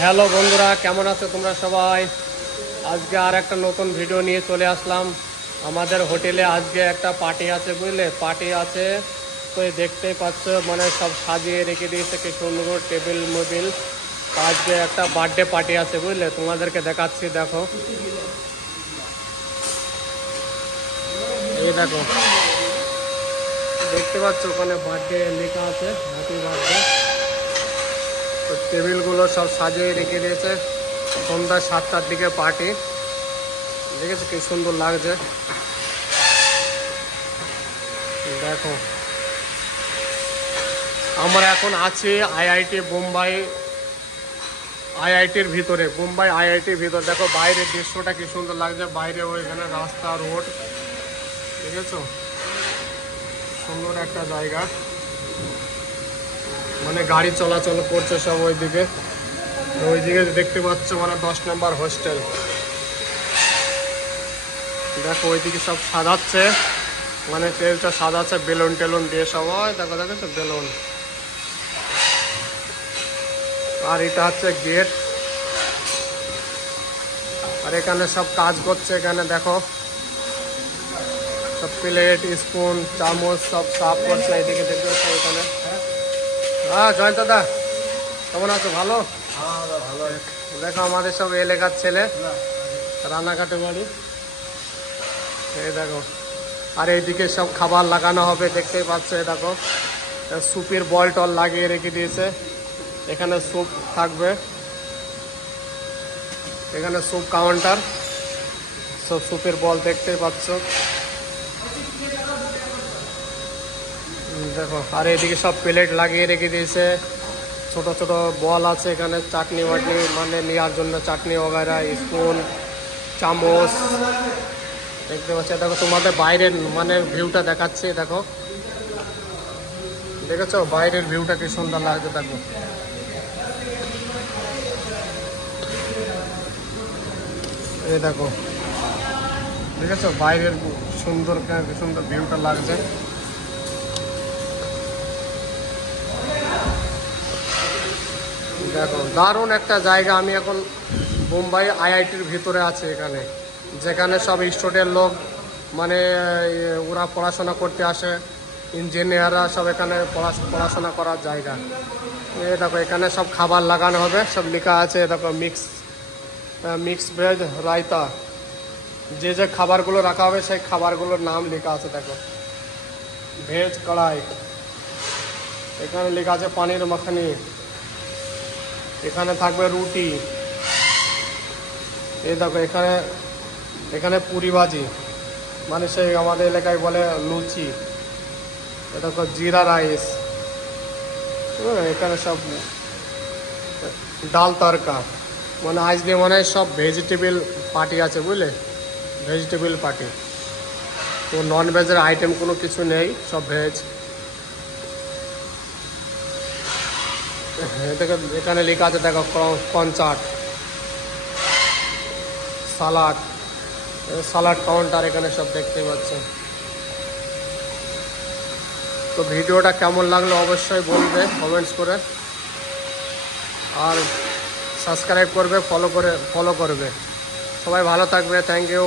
Hello বন্ধুরা, কেমন আছো তোমরা সবাই? আজকে আর একটা নতুন ভিডিও নিয়ে চলে আসলাম। আমাদের হোটেলে আজকে একটা পার্টি আছে, বুঝলে? পার্টি আছে তো এই দেখতেই পাচ্ছ, মানে সব সাজিয়ে রেখে দিয়েছে কি সুন্দর টেবিল মোবিল। আজকে একটা বার্থডে পার্টি আছে, বুঝলে? তোমাদেরকে দেখাচ্ছি, দেখো। এই দেখো, দেখতে পাচ্ছ ওখানে বার্থডে লেখা আছে, হ্যাপি বার্থডে। তো টেবিলগুলো সব সাজিয়ে রেখে দিয়েছে। সন্ধ্যা 7টার দিকে পার্টি, দেখেছো কি সুন্দর লাগছে। দেখো, আমরা এখন আছি আইআইটি বোম্বাই, আইআইটির ভিতরে, বোম্বাই আইআইটির ভিতরে। দেখো বাইরের দৃশ্যটা কি সুন্দর লাগছে, বাইরে ওইখানে রাস্তা, রোড, দেখেছো? সুন্দর একটা জায়গা, মানে গাড়ি চলাচল করছে সব ওইদিকে। ওইদিকে দেখতে পাচ্ছ মানে 10 নম্বর হোস্টেল। দেখো ওইদিকে সব সাজাচ্ছে, মানে তেলটা সাজাচ্ছে বেলুন টেলুন দিয়ে সবাই। দেখো, দেখেছো বেলুন। আর এটা হচ্ছে গেট, আর এখানে সব কাজ করছে। এখানে দেখো সব প্লেট, স্পুন, চামচ সব সাফ করছে। এইদিকে দেখতে পাচ্ছ এখানে। হ্যাঁ জয়ন্ত দা, কেমন আছো? ভালো। দেখো আমাদের সব এলাকার ছেলে, রানাঘাটে বাড়ি। এই দেখো, আর এইদিকে সব খাবার লাগানো হবে, দেখতেই পাচ্ছ। দেখো স্যুপের বল টল লাগিয়ে রেখে দিয়েছে। এখানে স্যুপ থাকবে, এখানে স্যুপ কাউন্টার, সব স্যুপের বল দেখতেই পাচ্ছ। দেখো, আর এদিকে সব প্লেট লাগিয়ে রেখে দিয়েছে, ছোট ছোট বল আছে এখানে, চাটনি বাটনি মানে নেওয়ার জন্য, চাটনি ওগারা, স্পুন, চামচ দেখতে পাচ্ছি। দেখো তোমাদের বাইরের মানে ভিউটা দেখাচ্ছে, দেখো দেখেছো বাইরের ভিউটা কি সুন্দর লাগছে। দেখো এই দেখো, দেখেছো বাইরের সুন্দর কি সুন্দর ভিউটা লাগছে। দেখো দারুণ একটা জায়গা। আমি এখন মুম্বাই আইআইটির ভিতরে আছি এখানে, যেখানে সব স্টুডেন্ট লোক মানে ওরা পড়াশোনা করতে আসে, ইঞ্জিনিয়াররা সব এখানে পড়াশোনা করার জায়গা। এই দেখো এখানে সব খাবার লাগানো হবে, সব লেখা আছে। দেখো মিক্স ভেজ রায়তা, যে যে খাবারগুলো রাখা হবে সেই খাবারগুলোর নাম লেখা আছে। দেখো ভেজ কড়াই, এখানে লেখা আছে পানির মাখানি, এখানে থাকবে রুটি। এই দেখো এখানে এখানে পুরি ভাজি, মানে সেই আমাদের এলাকায় বলে লুচি। এ দেখো জিরা রাইস, এখানে সব ডাল তরকা। মানে আজকে মনে হয় সব ভেজিটেবল পার্টি আছে, বুঝলে? ভেজিটেবল পার্টি, তো নন ভেজের আইটেম কোনো কিছু নেই, সব ভেজ। এখানে লেখা আছে দেখো কনচার্ট, সালাড, সালাড কাউন্টার এখানে সব দেখতে পাচ্ছেন। তো ভিডিওটা কেমন লাগলো অবশ্যই বলবে কমেন্টস করে, আর সাবস্ক্রাইব করবে, ফলো করবে। সবাই ভালো থাকবে, থ্যাংক ইউ।